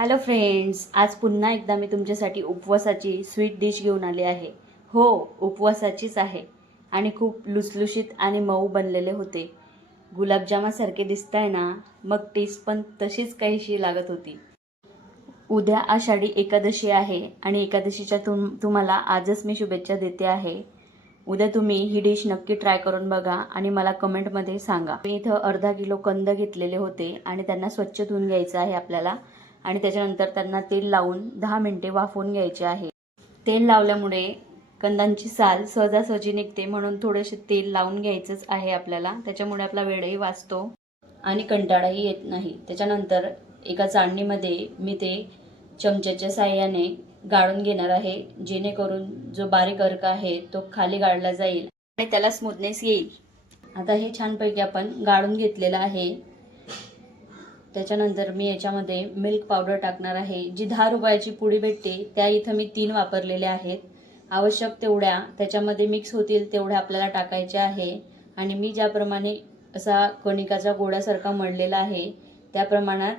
Hello friends, आज पुन्हा एकदा मी तुमच्यासाठी उपवासाची स्वीट डिश घेऊन आली आहे. हो, उपवासाचीच आहे आणि खूप लुसलुशीत आणि मऊ बनलेले होते. गुलाबजामासारखे दिसताय ना, मग टेस्ट पण तशीच काहीशी लागत होती. उद्या आषाढी एकादशी आहे आणि एकादशीच्या तुम्हाला आजच मी शुभेच्छा देते आहे. उद्या तुम्ही ही डिश नक्की ट्राय करून बघा आणि मला कमेंटमध्ये सांगा. मी इथं अर्धा किलो कंद घेतलेले होते आणि त्यांना स्वच्छ धुवून घ्यायचं आहे आपल्याला आणि त्याच्यानंतर त्यांना तेल लावून 10 मिनिटे वाफवून घ्यायचे आहे. तेल लावल्यामुळे कंदांची साल सहजासहजी निघते, म्हणून थोडेसे तेल लावून घ्यायचंच आहे आपल्याला. त्याच्यामुळे आपला वेळही वाचतो आणि कंटाळाही येत नाही. त्याच्यानंतर एका चाळणीमध्ये मी ते चमच्याच्या साहाय्याने गाळून घेणार आहे, जेणेकरून जो बारीक अर्क आहे तो खाली गाळला जाईल आणि त्याला स्मूथनेस येईल. आता हे छानपैकी आपण गाळून घेतलेलं आहे. त्याच्यानंतर मी याच्यामध्ये मिल्क पावडर टाकणार आहे. जी 10 रुपयाची पुडी भेटते त्या इथं मी 3 वापरलेल्या आहेत. आवश्यक तेवढ्या त्याच्यामध्ये मिक्स होतील तेवढ्या आपल्याला टाकायच्या आहे. आणि मी ज्याप्रमाणे असा कणिकाचा गोळ्यासारखा मळलेला आहे त्या प्रमाणात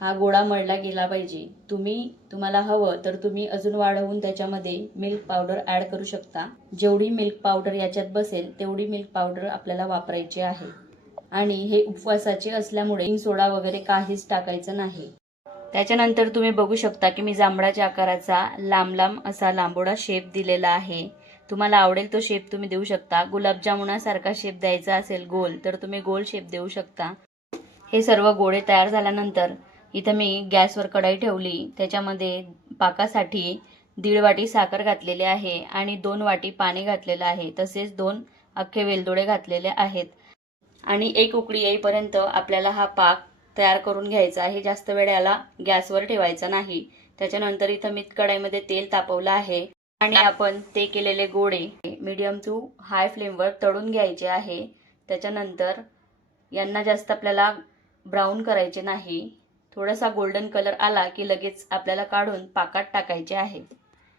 हा गोळा मळला गेला पाहिजे. तुम्हाला हवं तर तुम्ही अजून वाढवून त्याच्यामध्ये मिल्क पावडर ॲड करू शकता. जेवढी मिल्क पावडर याच्यात बसेल तेवढी मिल्क पावडर आपल्याला वापरायची आहे. आणि हे उपवासाचे असल्यामुळे बेकिंग सोडा वगैरे काहीच टाकायचं नाही. त्याच्यानंतर तुम्ही बघू शकता की मी जांभळाच्या आकाराचा लांब लांब असा लांबोडा शेप दिलेला आहे. तुम्हाला आवडेल तो शेप तुम्ही देऊ शकता. गुलाबजामुनासारखा शेप द्यायचा असेल गोल तर तुम्ही गोल शेप देऊ शकता. हे सर्व गोळे तयार झाल्यानंतर इथं मी गॅसवर कढई ठेवली. त्याच्यामध्ये पाकासाठी 1.5 वाटी साखर घातलेली आहे आणि 2 वाटी पाणी घातलेलं आहे. तसेच 2 अख्खे वेलदोडे घातलेले आहेत आणि एक उकळी येईपर्यंत आपल्याला हा पाक तयार करून घ्यायचा आहे. जास्त वेळ याला गॅसवर ठेवायचा नाही. त्याच्यानंतर इथं मी कढईमध्ये तेल तापवलं आहे आणि आपण ते केलेले गोळे मीडियम टू हाय फ्लेमवर तळून घ्यायचे आहे. त्याच्यानंतर यांना जास्त आपल्याला ब्राऊन करायचे नाही. थोडासा गोल्डन कलर आला की लगेच आपल्याला काढून पाकात टाकायचे आहे,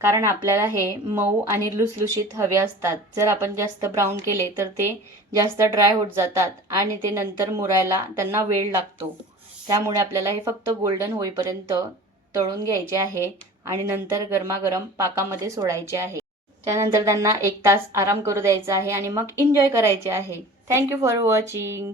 कारण आपल्याला हे मऊ आणि लुसलुशीत हवे असतात. जर आपण जास्त ब्राऊन केले तर ते जास्त ड्राय होत जातात आणि ते नंतर मुरायला त्यांना वेळ लागतो. त्यामुळे आपल्याला हे फक्त गोल्डन होईपर्यंत तळून घ्यायचे आहे आणि नंतर गरमागरम पाकामध्ये सोडायचे आहे. त्यानंतर त्यांना 1 तास आराम करू द्यायचा आहे आणि मग एन्जॉय करायचे आहे. Thank you for watching.